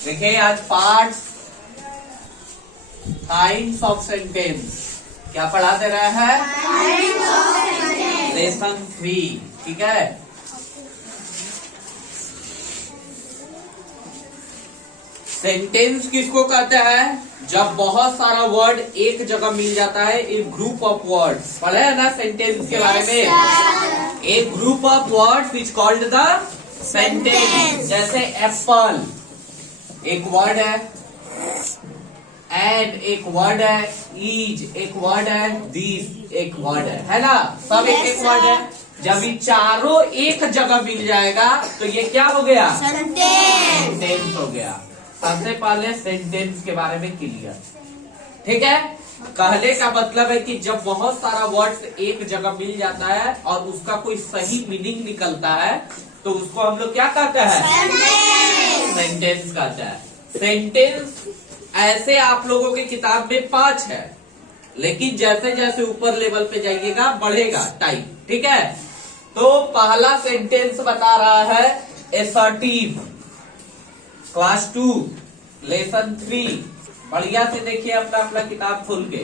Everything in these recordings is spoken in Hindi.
देखिए आज पार्ट्स काइंड्स ऑफ सेंटेंस क्या पढ़ा दे रहा है? लेसन 3। ठीक है, सेंटेंस किसको कहते हैं? जब बहुत सारा वर्ड एक जगह मिल जाता है, एक ग्रुप ऑफ वर्ड्स। पढ़े है ना सेंटेंस के बारे में? एक group of words is called the sentence. जैसे एप्पल एक वर्ड है, एंड एक वर्ड है, इज एक वर्ड है, दिस एक वर्ड है ना? सब एक एक वर्ड है। जब ये चारों एक जगह मिल जाएगा तो ये क्या हो गया? सेंटेंस हो गया। सबसे पहले सेंटेंस के बारे में क्लियर। ठीक है, कहने का मतलब है कि जब बहुत सारा वर्ड्स एक जगह मिल जाता है और उसका कोई सही मीनिंग निकलता है तो उसको हम लोग क्या कहते हैं? सेंटेंस कहते हैं। सेंटेंस ऐसे आप लोगों की किताब में 5 है, लेकिन जैसे जैसे ऊपर लेवल पे जाइएगा बढ़ेगा टाइम। ठीक है, तो पहला सेंटेंस बता रहा है एसर्टिव, क्लास 2 लेसन 3। बढ़िया से देखिए अपना अपना किताब खोल के।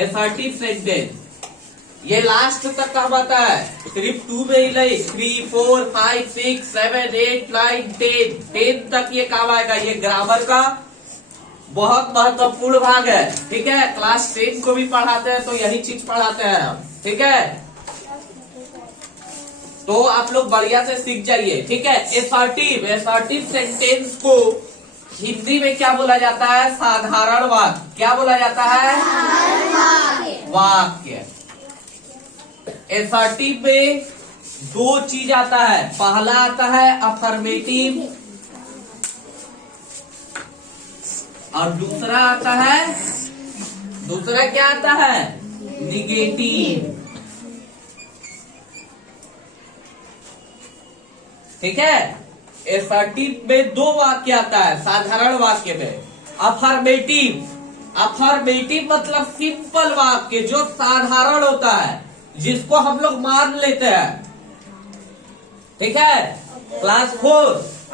एसर्टिव सेंटेंस ये लास्ट तक का आता है, सिर्फ 2 में ही नहीं, 3, 4, 5, 6, 7, 8, 9, 10 तक ये काम आएगा। ये ग्रामर का बहुत महत्वपूर्ण भाग है। ठीक है, क्लास 10 को भी पढ़ाते हैं तो यही चीज पढ़ाते हैं हम। ठीक है, तो आप लोग बढ़िया से सीख जाइए। ठीक है, एसर्टिव सेंटेंस को हिंदी में क्या बोला जाता है? साधारण वाक्य। क्या बोला जाता है? वाक्य। एसर्टिव में 2 चीज आता है। पहला आता है अफर्मेटिव और दूसरा आता है, दूसरा क्या आता है? निगेटिव। ठीक है, एसर्टिव में 2 वाक्य आता है साधारण वाक्य में। अफर्मेटिव मतलब सिंपल वाक्य जो साधारण होता है, जिसको हम लोग मान लेते हैं। ठीक है, क्लास 4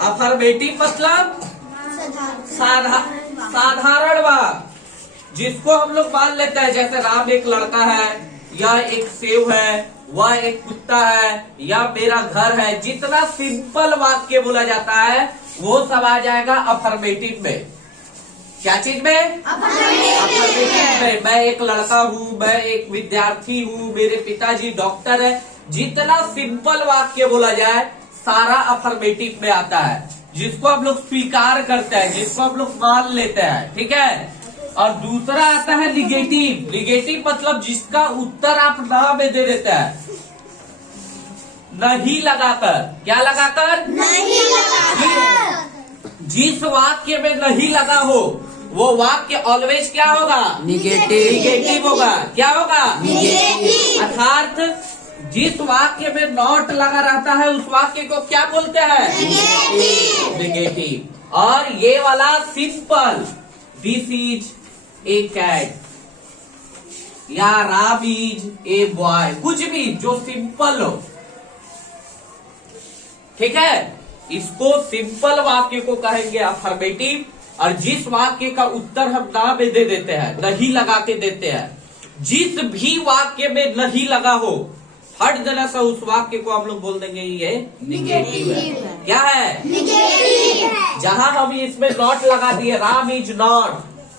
अफर्मेटिव मतलब साधारण वाक्य जिसको हम लोग मान लेते हैं। जैसे राम एक लड़का है, यह एक सेव है, वह एक कुत्ता है, या मेरा घर है। जितना सिंपल वाक्य बोला जाता है वो सब आ जाएगा अफर्मेटिव में। क्या चीज में? अफर्मेटिव में। मैं एक लड़का हूँ, मैं एक विद्यार्थी हूँ, मेरे पिताजी डॉक्टर है। जितना सिंपल वाक्य बोला जाए सारा अफर्मेटिव में आता है, जिसको हम लोग स्वीकार करते हैं, जिसको हम लोग मान लेते हैं। ठीक है, और दूसरा आता है निगेटिव। निगेटिव मतलब जिसका उत्तर आप ना में दे देते हैं, नहीं लगाकर। क्या लगाकर? नहीं लगाकर। जिस वाक्य में नहीं लगा हो वो वाक्य ऑलवेज क्या होगा? निगेटिव होगा। क्या होगा? निगेटिव। अर्थात जिस वाक्य में नॉट लगा रहता है उस वाक्य को क्या बोलते हैं? निगेटिव। और ये वाला simple, this is a cat या राम इज ए बॉय, कुछ भी जो सिंपल हो। ठीक है, इसको सिंपल वाक्य को कहेंगे अफर्मेटिव। और जिस वाक्य का उत्तर हम ना में दे देते हैं, नहीं लगा के देते हैं, जिस भी वाक्य में नहीं लगा हो हट देना सा उस वाक्य को हम लोग बोल देंगे ये निगेटिव है। क्या है? निगेटिव। जहां हम इसमें नॉट लगा दिए, राम इज नॉट,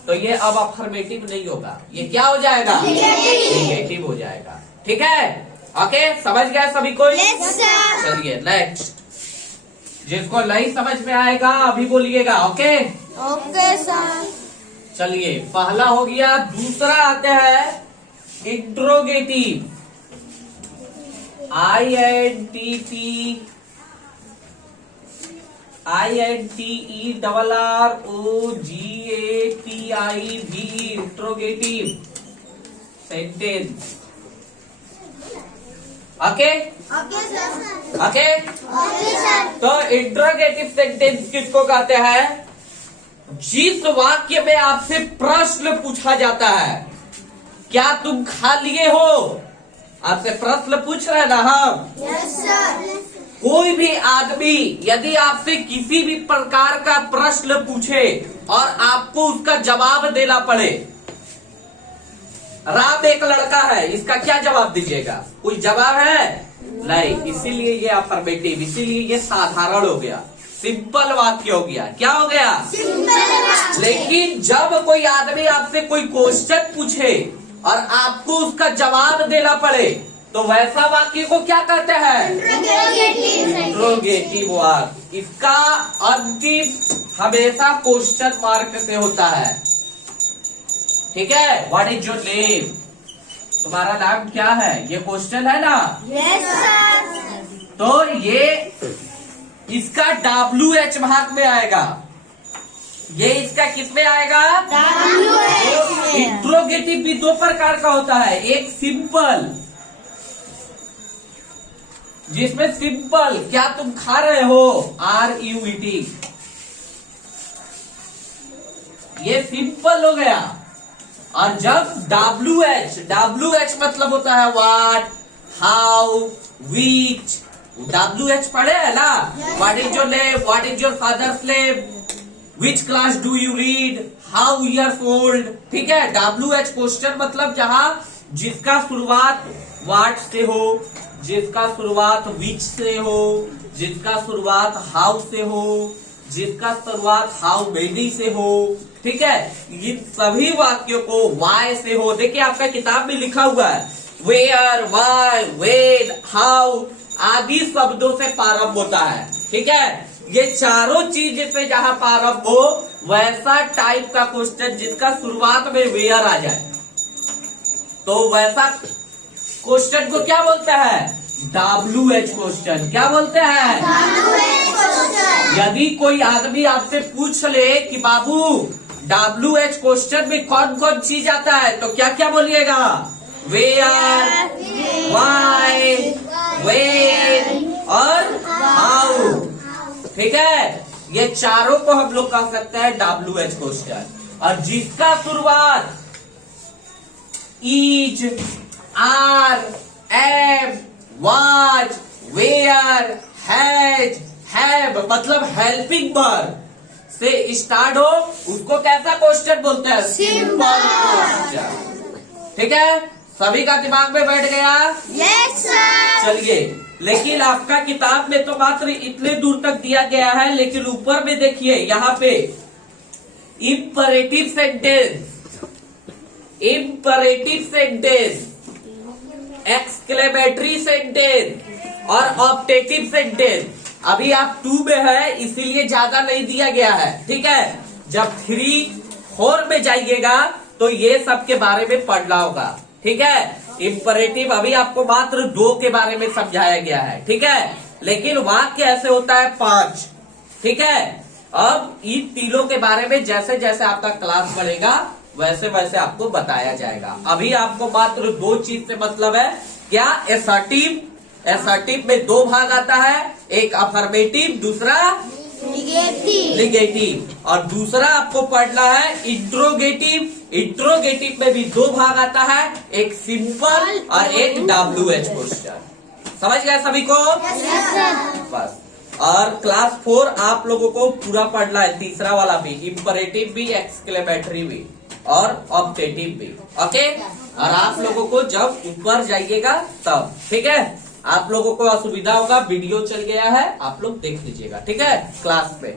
तो ये अब अफर्मेटिव नहीं होगा, ये क्या हो जाएगा? निगेटिव हो जाएगा। ठीक है, ओके, समझ गए सभी कोई? चलिए नेक्स्ट। जिसको नहीं समझ में आएगा अभी बोलिएगा। Okay sir. चलिए, पहला हो गया। दूसरा आते हैं interrogative. INTERROGATIV interrogative sentence. Okay okay, तो इंट्रोगेटिव सेंटेंस किसको कहते हैं? जिस वाक्य में आपसे प्रश्न पूछा जाता है, क्या तुम खा लिए हो? आपसे प्रश्न पूछ रहे हैं ना हम। Yes sir. कोई भी आदमी यदि आपसे किसी भी प्रकार का प्रश्न पूछे और आपको उसका जवाब देना पड़े, राम एक लड़का है, इसका क्या जवाब दीजिएगा? कोई जवाब है? नहीं, इसीलिए ये अफर्मेटिव, इसीलिए ये साधारण हो गया, सिंपल वाक्य हो गया। क्या हो गया? सिंपल। लेकिन जब कोई आदमी आपसे कोई क्वेश्चन पूछे और आपको उसका जवाब देना पड़े, तो वैसा वाक्य को क्या कहते हैं? इंट्रोगेटिव वाक्य। इसका अंतिम हमेशा क्वेश्चन मार्क से होता है। ठीक है? What is your name? तुम्हारा नाम क्या है? ये क्वेश्चन है ना? Yes sir. तो ये इसका WH भाग में आएगा, ये इसका किस में आएगा? WH। इंट्रोगेटिव भी दो प्रकार का होता है, एक सिंपल, जिसमें सिंपल क्या तुम खा रहे हो, RUET, ये सिंपल हो गया। और जब WH मतलब होता है व्हाट, हाउ, विच। WH पढ़े है ना? What is your name, what is your father's name, which class do you read, how years old. ठीक है? WH क्वेश्चन मतलब जहां जिसका शुरुआत व्हाट से हो, जिसका शुरुआत विच से हो, जिसका शुरुआत हाउ से हो, जिसका शुरुआत हाउ मेनी से हो। ठीक है? इन सभी वाक्यों को वाई से हो। देखिए आपका किताब में लिखा हुआ है, वेयर, वाई, वेन, हाउ आदि शब्दों से प्रारंभ होता है। ठीक है? ये चारों चीज से जहां प्रारंभ हो, वैसा टाइप का क्वेश्चन जिसका शुरुआत में वेयर आ जाए, तो वैसा क्वेश्चन को क्या बोलते हैं? WH question. क्या बोलते हैं? यदि कोई आदमी आपसे पूछ ले कि बाबू WH क्वेश्चन में कौन कौन चीज आता है, तो क्या क्या बोलिएगा? वेयर, वाई, वेन और हाउ। ठीक है? ये चारों को हम लोग कह सकते हैं WH क्वेश्चन। और जिसका शुरुआत is, are, am, was, were, has, have मतलब हेल्पिंग वर्ब से स्टार्ट हो, उसको कैसा क्वेश्चन बोलते हैं? Simple question. ठीक है? सभी का दिमाग में बैठ गया? Yes sir. चलिए, लेकिन आपका किताब में तो मात्र इतने दूर तक दिया गया है, लेकिन ऊपर में देखिए यहाँ पे imperative sentence, imperative sentence, exclamatory sentence और ऑप्टेटिव सेंटेंस। अभी आप 2 में है, इसीलिए ज्यादा नहीं दिया गया है। ठीक है? जब 3, 4 में जाइएगा तो ये सब के बारे में पढ़ना होगा। ठीक है? इम्परेटिव अभी आपको मात्र 2 के बारे में समझाया गया है। ठीक है? लेकिन वाक्य ऐसे होता है 5। ठीक है? अब इन तीनों के बारे में जैसे जैसे आपका क्लास बढ़ेगा, वैसे वैसे आपको बताया जाएगा। अभी आपको मात्र 2 चीज से मतलब है। क्या? असर्टिव। असर्टिव में 2 भाग आता है, एक अफर्मेटिव, दूसरा निगेटिव। और दूसरा आपको पढ़ना है इंट्रोगेटिव। इंट्रोगेटिव में भी 2 भाग आता है, एक सिंपल और एक WH क्वेश्चन। समझ गए सभी को? बस। और क्लास 4 आप लोगों को पूरा पढ़ना है, तीसरा वाला भी, इम्परेटिव भी, एक्सक्लेमेटरी भी और ऑब्जेक्टिव भी। ओके? और आप लोगों को जब ऊपर जाइएगा तब, ठीक है? आप लोगों को असुविधा होगा, वीडियो चल गया है, आप लोग देख लीजिएगा। ठीक है? क्लास पे